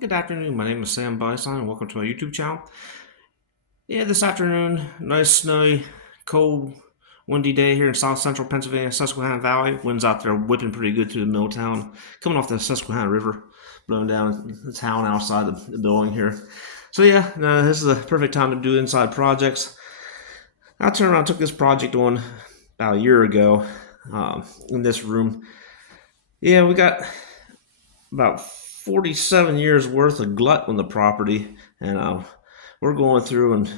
Good afternoon. My name is Sam Bison, and welcome to my YouTube channel. Yeah, this afternoon, nice, snowy, cold, windy day here in south central Pennsylvania, Susquehanna Valley. Wind's out there whipping pretty good through the middle town, coming off the Susquehanna River, blowing down the town outside the building here. So yeah, no, this is a perfect time to do inside projects. I turned around and took this project on about a year ago in this room. Yeah, we got about 47 years worth of glut on the property, and we're going through and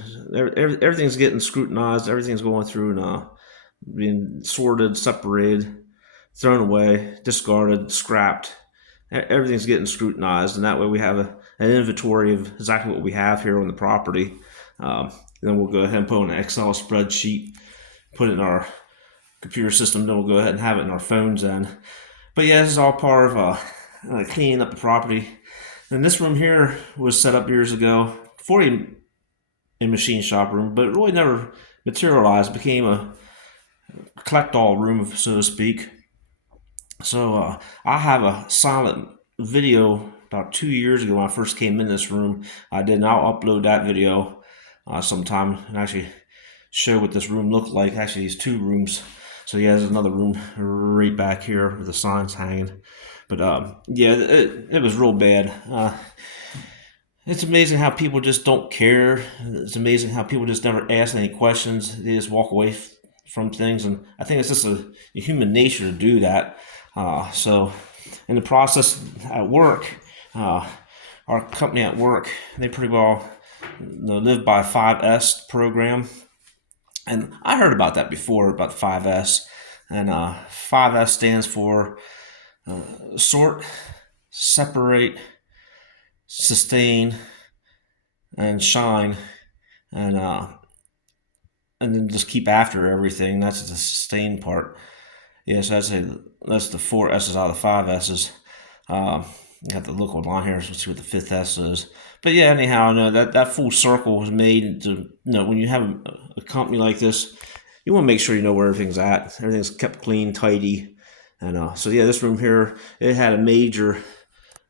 everything's getting scrutinized. Everything's going through and being sorted, separated, thrown away, discarded, scrapped. Everything's getting scrutinized, and that way we have an inventory of exactly what we have here on the property. Then we'll go ahead and put on an Excel spreadsheet, put it in our computer system. Then we'll go ahead and have it in our phones. But yeah, this is all part of cleaning up the property. And this room here was set up years ago for a machine shop room, but it really never materialized. It became a collect-all room, so to speak. So I have a silent video about 2 years ago when I first came in this room. I did, and I'll upload that video sometime and actually show what this room looked like. Actually, these two rooms. So yeah, there's another room right back here with the signs hanging. But yeah, it was real bad. It's amazing how people just don't care. It's amazing how people just never ask any questions. They just walk away from things, and I think it's just a human nature to do that. So in the process at work, our company at work, they pretty well live by 5S program. And I heard about that before, about 5S. And 5S stands for sort, separate, sustain, and shine. And then just keep after everything. That's the sustain part. Yes, that's the 4 S's out of the 5 S's. You have to look online here to see what the 5th S is. But yeah, anyhow, no, that full circle was made to, when you have a company like this, you want to make sure you know where everything's at. Everything's kept clean, tidy. And so yeah, this room here, it had a major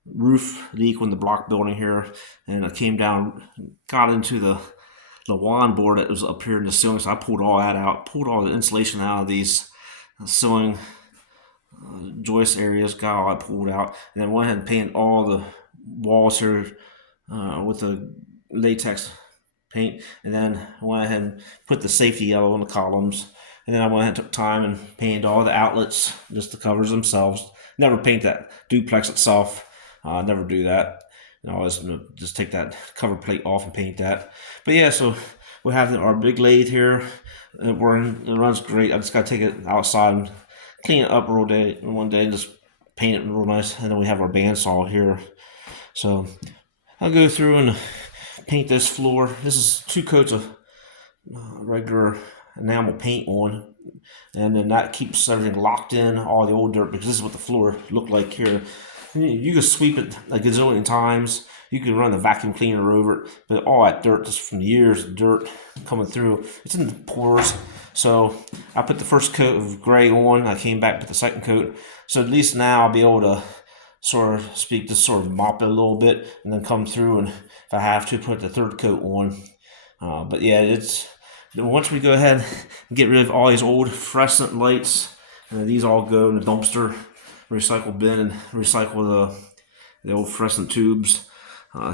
roof leak on the block building here, and it came down, got into the wand board that was up here in the ceiling. So I pulled all that out, pulled all the insulation out of these ceiling joist areas, got all that pulled out, and then went ahead and painted all the walls here with the latex paint, and then went ahead and put the safety yellow on the columns, and then I went ahead and took time and painted all the outlets, just the covers themselves. Never paint that duplex itself. Never do that. I always just take that cover plate off and paint that. But yeah, so we have our big lathe here. It runs great. I just got to take it outside and clean it up one day and just paint it real nice. And then we have our bandsaw here. So I'll go through and paint this floor. This is 2 coats of regular enamel paint on, and then that keeps everything locked in, all the old dirt, because this is what the floor looked like here. You can sweep it a gazillion times. You can run the vacuum cleaner over it, but all that dirt, just from years of dirt coming through, it's in the pores. So I put the first coat of gray on. I came back with the second coat. So at least now I'll be able to sort of mop it a little bit, and then come through, and if I have to, put the third coat on. But yeah, once we go ahead and get rid of all these old fluorescent lights, these all go in the dumpster, recycle bin, and recycle the old fluorescent tubes.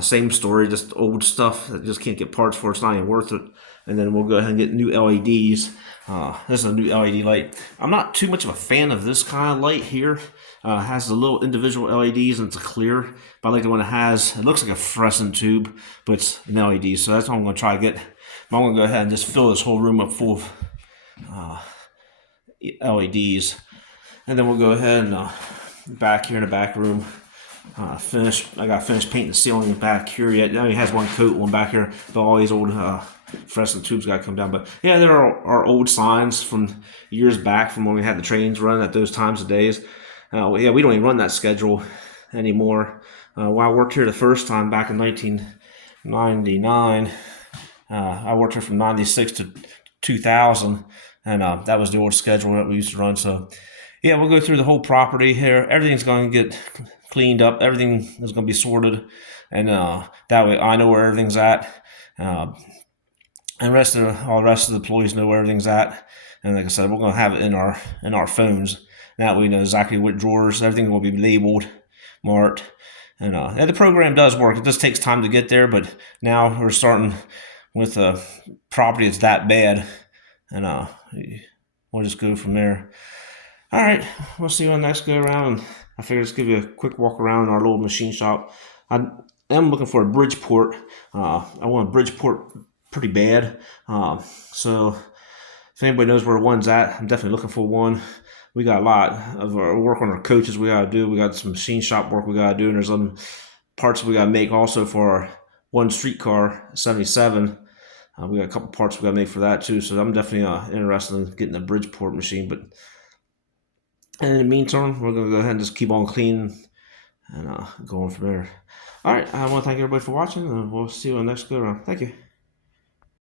Same story, just old stuff that just can't get parts for. It's not even worth it. And then we'll go ahead and get new LEDs. This is a new LED light. I'm not too much of a fan of this kind of light here. It has the little individual LEDs, and it's a clear. But I like the one it looks like a fluorescent tube, but it's an LED. So that's what I'm going to try to get. I'm going to go ahead and just fill this whole room up full of LEDs. And then we'll go ahead and back here in the back room, I got finished painting the ceiling back here yet. It only has one coat on back here, but all these old fluorescent tubes got to come down. But yeah, there are old signs from years back, from when we had the trains run at those times of days. Yeah, we don't even run that schedule anymore. When I worked here the first time back in 1999, I worked here from 96 to 2000, and that was the old schedule that we used to run. So yeah, we'll go through the whole property here. Everything's going to get cleaned up. Everything is going to be sorted. and that way I know where everything's at. Uh, and all the rest of the employees know where everything's at. And like I said, we're gonna have it in our phones. Now we know exactly what drawers. Everything will be labeled, marked, and the program does work. It just takes time to get there, but now we're starting with a property that's that bad, and we'll just go from there. All right, we'll see you on the next go around. I figured just give you a quick walk around our little machine shop. I am looking for a Bridgeport. I want a Bridgeport pretty bad. So if anybody knows where one's at, I'm definitely looking for one. We got a lot of our work on our coaches we gotta do. We got some machine shop work we gotta do, and there's some parts we gotta make also for our one streetcar 77. We got a couple parts we gotta make for that too. So I'm definitely interested in getting a Bridgeport machine. But in the meantime, we're gonna go ahead and just keep on cleaning and going from there. All right, I want to thank everybody for watching, and we'll see you on the next go around. Thank you.